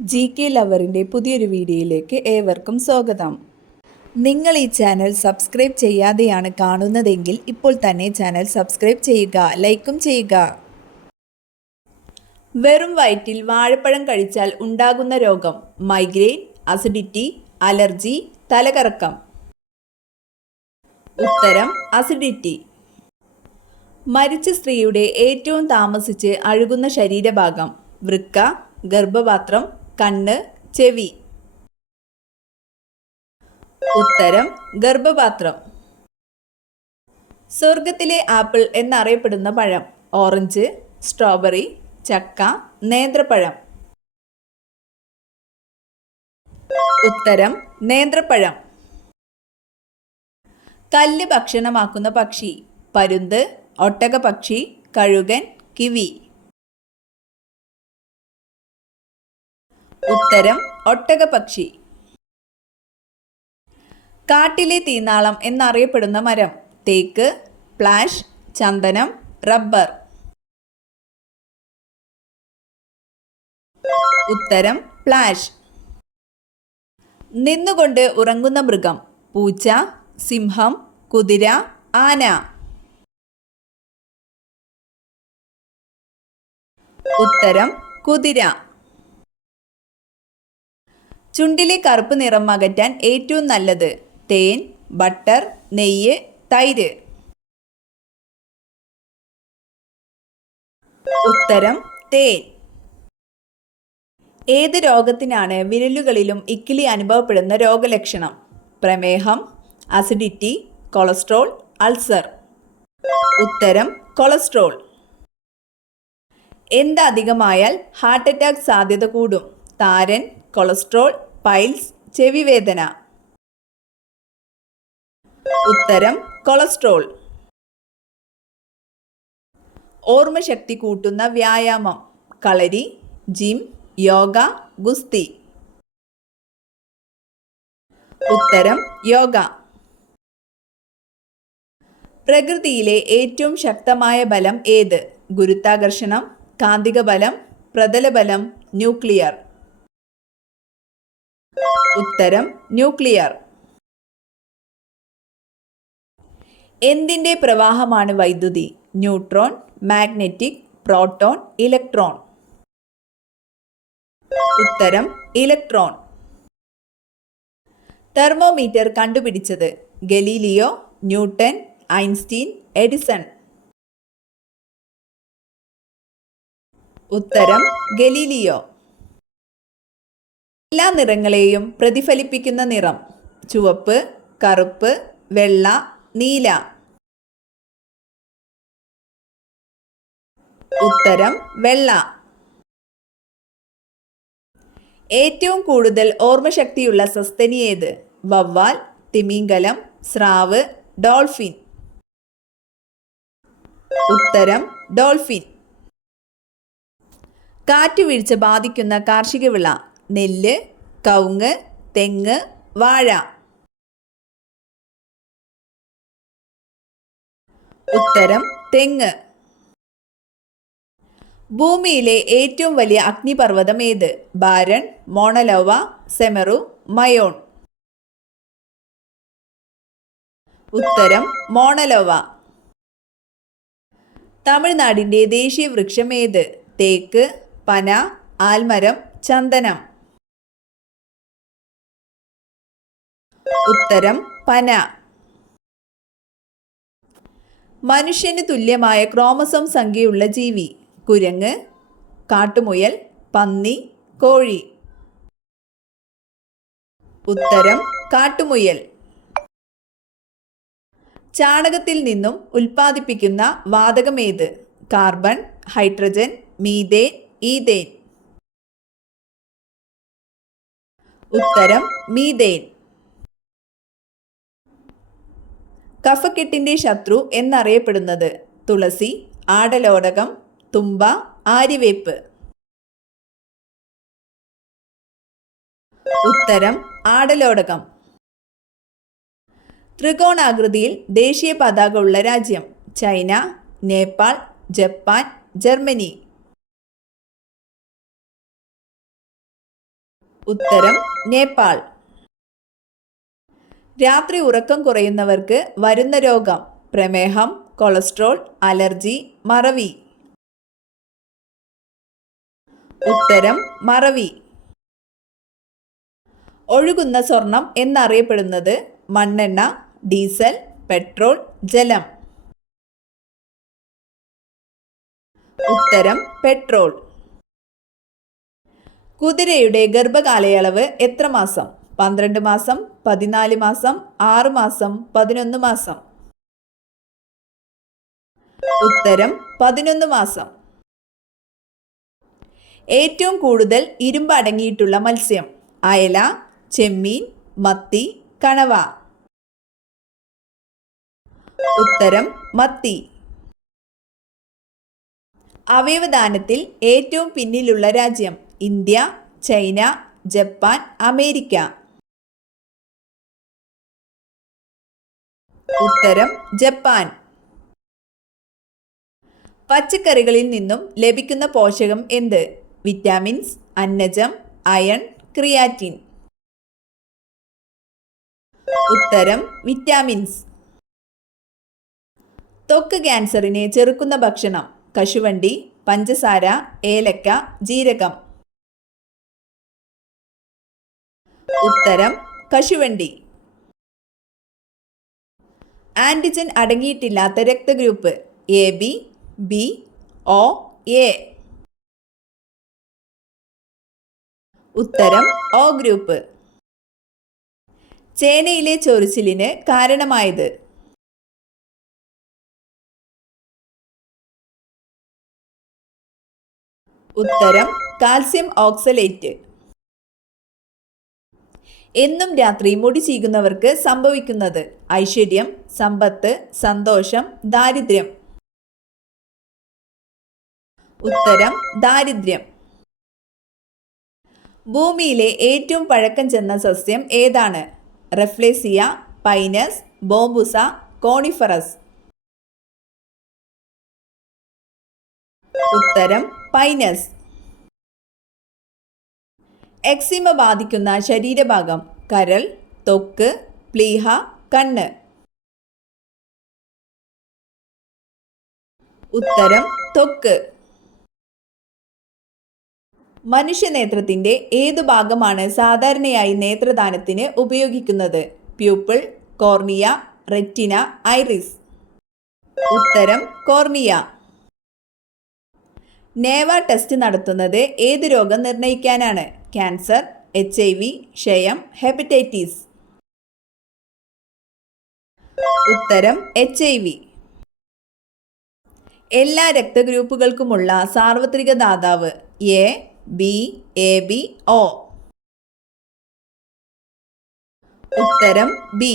GK ലവറിൻ്റെ പുതിയൊരു വീഡിയോയിലേക്ക് ഏവർക്കും സ്വാഗതം. നിങ്ങൾ ഈ ചാനൽ സബ്സ്ക്രൈബ് ചെയ്യാതെയാണ് കാണുന്നതെങ്കിൽ ഇപ്പോൾ തന്നെ ചാനൽ സബ്സ്ക്രൈബ് ചെയ്യുക, ലൈക്കും ചെയ്യുക. വെറും വയറ്റിൽ വാഴപ്പഴം കഴിച്ചാൽ ഉണ്ടാകുന്ന രോഗം: മൈഗ്രെയിൻ, അസിഡിറ്റി, അലർജി, തലകറക്കം. ഉത്തരം അസിഡിറ്റി. മരിച്ച സ്ത്രീയുടെ ഏറ്റവും താമസിച്ച് അഴുകുന്ന ശരീരഭാഗം: വൃക്ക, ഗർഭപാത്രം, കണ്ണ്, ചെവി. ഉത്തരം ഗർഭപാത്രം. സ്വർഗത്തിലെ ആപ്പിൾ എന്നറിയപ്പെടുന്ന പഴം: ഓറഞ്ച്, സ്ട്രോബെറി, ചക്ക, നേന്ത്രപ്പഴം. ഉത്തരം നേന്ത്രപ്പഴം. കല്ല് ഭക്ഷണമാക്കുന്ന പക്ഷി: പരുന്ത്, ഒട്ടകപ്പക്ഷി, കഴുകൻ, കിവി. ഉത്തരം ഒട്ടകപ്പക്ഷി. കാട്ടിലെ തീനാളം എന്നറിയപ്പെടുന്ന മരം: തേക്ക്, പ്ലാഷ്, ചന്ദനം, റബ്ബർ. ഉത്തരം പ്ലാഷ്. നിന്നുകൊണ്ട് ഉറങ്ങുന്ന മൃഗം: പൂച്ച, സിംഹം, കുതിര, ആന. ഉത്തരം കുതിര. ചുണ്ടിലെ കറുപ്പ് നിറം അകറ്റാൻ ഏറ്റവും നല്ലത്: തേൻ, ബട്ടർ, നെയ്യ്, തൈര്. ഉത്തരം തേൻ. ഏത് രോഗത്തിനാണ് വിരലുകളിലും ഇക്കിളി അനുഭവപ്പെടുന്ന രോഗലക്ഷണം? പ്രമേഹം, അസിഡിറ്റി, കൊളസ്ട്രോൾ, അൾസർ. ഉത്തരം കൊളസ്ട്രോൾ. എന്ത് അധികമായാൽ ഹാർട്ട് അറ്റാക്ക് സാധ്യത കൂടും? താരൻ, കൊളസ്ട്രോൾ, പൈൽസ്, ചെവിവേദന. ഉത്തരം കൊളസ്ട്രോൾ. ഓർമ്മശക്തി കൂട്ടുന്ന വ്യായാമം: കളരി, ജിം, യോഗ, ഗുസ്തി. ഉത്തരം യോഗ. പ്രകൃതിയിലെ ഏറ്റവും ശക്തമായ ബലം ഏത്? ഗുരുത്വാകർഷണം, കാന്തിക ബലം, പ്രതലബലം, ന്യൂക്ലിയർ. ഉത്തരം ന്യൂക്ലിയർ. എന്തിൻ്റെ പ്രവാഹമാണ് വൈദ്യുതി? Neutron, magnetic, proton, electron. ഉത്തരം ഇലക്ട്രോൺ. തെർമോമീറ്റർ കണ്ടുപിടിച്ചത്: ഗലീലിയോ, ന്യൂട്ടൺ, ഐൻസ്റ്റീൻ, എഡിസൺ. ഉത്തരം ഗലീലിയോ. എല്ലാ നിറങ്ങളെയും പ്രതിഫലിപ്പിക്കുന്ന നിറം: ചുവപ്പ്, കറുപ്പ്, വെള്ള, നീല. ഉത്തരം വെള്ള. ഏറ്റവും കൂടുതൽ ഓർമ്മശക്തിയുള്ള സസ്തനി ഏത്? വവ്വാൽ, തിമിംഗലം, സ്രാവ്, ഡോൾഫിൻ. ഉത്തരം ഡോൾഫിൻ. കാറ്റുവീഴ്ച ബാധിക്കുന്ന കാർഷിക വിള: നെല്ല്, കവുങ്ങ്, തെങ്ങ്, വാഴ. ഉത്തരം തെങ്ങ്. ഭൂമിയിലെ ഏറ്റവും വലിയ അഗ്നിപർവ്വതം ഏത്? ബാരൺ, മോണലോവ, സെമറു, മയോൺ. ഉത്തരം മോണലോവ. തമിഴ്നാടിൻ്റെ ദേശീയ വൃക്ഷം ഏത്? തേക്ക്, പന, ആൽമരം, ചന്ദനം. ഉത്തരം പന. മനുഷ്യന് തുല്യമായ ക്രോമസോം സംഖ്യയുള്ള ജീവി: കുരങ്ങ്, കാട്ടുമുയൽ, പന്നി, കോഴി. ഉത്തരം കാട്ടുമുയൽ. ചാണകത്തിൽ നിന്നും ഉൽപ്പാദിപ്പിക്കുന്ന വാതകം ഏത്? Carbon, hydrogen, methane, ethane. ഉത്തരം മീഥേൻ. കഫക്കെട്ടിൻ്റെ ശത്രു എന്നറിയപ്പെടുന്നത്: തുളസി, ആടലോടകം, തുമ്പ, ആര്യവേപ്പ്. ഉത്തരം ആടലോടകം. ത്രികോണാകൃതിയിൽ ദേശീയ പതാക ഉള്ള രാജ്യം: ചൈന, നേപ്പാൾ, ജപ്പാൻ, ജർമ്മനി. ഉത്തരം നേപ്പാൾ. രാത്രി ഉറക്കം കുറയുന്നവർക്ക് വരുന്ന രോഗം: പ്രമേഹം, കൊളസ്ട്രോൾ, അലർജി, മറവി. ഉത്തരം മറവി. ഒഴുകുന്ന സ്വർണം എന്നറിയപ്പെടുന്നത്: മണ്ണെണ്ണ, ഡീസൽ, പെട്രോൾ, ജലം. ഉത്തരം പെട്രോൾ. കുതിരയുടെ ഗർഭകാലയളവ് എത്ര മാസം? 12 മാസം, 14 മാസം, 6 മാസം, 11 മാസം. ഉത്തരം 11 മാസം. ഏറ്റവും കൂടുതൽ ഇരുമ്പ് അടങ്ങിയിട്ടുള്ള മത്സ്യം: അയല, ചെമ്മീൻ, മത്തി, കണവ. ഉത്തരം മത്തി. അവയവദാനത്തിൽ ഏറ്റവും പിന്നിലുള്ള രാജ്യം: ഇന്ത്യ, ചൈന, ജപ്പാൻ, അമേരിക്ക. ഉത്തരം ജപ്പാൻ. പച്ചക്കറികളിൽ നിന്നും ലഭിക്കുന്ന പോഷകം എന്ത്? വിറ്റാമിൻസ്, അന്നജം, അയൺ, ക്രിയാറ്റിൻ. ഉത്തരം വിറ്റാമിൻസ്. ത്വക്ക് ക്യാൻസറിനെ ചെറുക്കുന്ന ഭക്ഷണം: കശുവണ്ടി, പഞ്ചസാര, ഏലക്ക, ജീരകം. ഉത്തരം കശുവണ്ടി. ആന്റിജൻ അടങ്ങിയിട്ടില്ലാത്ത രക്തഗ്രൂപ്പ്: A B, B, O, A. ഉത്തരം ഒ ഗ്രൂപ്പ്. ചേനയിലെ ചൊറിച്ചിലിന് കാരണമായത്: ഉത്തരം കാൽസ്യം ഓക്സലേറ്റ്. എന്നും രാത്രി മുടി ചീകുന്നവർക്ക് സംഭവിക്കുന്നത്: ഐശ്വര്യം, സമ്പത്ത്, സന്തോഷം, ദാരിദ്ര്യം. ഉത്തരം ദാരിദ്ര്യം. ഭൂമിയിലെ ഏറ്റവും പഴക്കം ചെന്ന സസ്യം ഏതാണ്? റെഫ്ലേസിയ, പൈനസ്, ബോംബുസ, കോണിഫറസ്. ഉത്തരം പൈനസ്. എക്സിമ ബാധിക്കുന്ന ശരീരഭാഗം: കരൾ, ത്വക്ക്, പ്ലീഹ, കണ്ണ്. ഉത്തരം ത്വക്ക്. മനുഷ്യനേത്രത്തിന്റെ ഏതു ഭാഗമാണ് സാധാരണയായി നേത്രദാനത്തിന് ഉപയോഗിക്കുന്നത്? Pupil, cornea, retina, iris. ഉത്തരം കോർണിയ. നേവ ടെസ്റ്റ് നടത്തുന്നത് ഏത് രോഗം നിർണ്ണയിക്കാനാണ്? ക്യാൻസർ, HIV, ക്ഷയം, ഹെപ്പറ്റൈറ്റിസ്. ഉത്തരം HIV. എല്ലാ രക്തഗ്രൂപ്പുകൾക്കുമുള്ള സാർവത്രിക ദാതാവ്: എ, ബി, AB, O. ഉത്തരം ബി.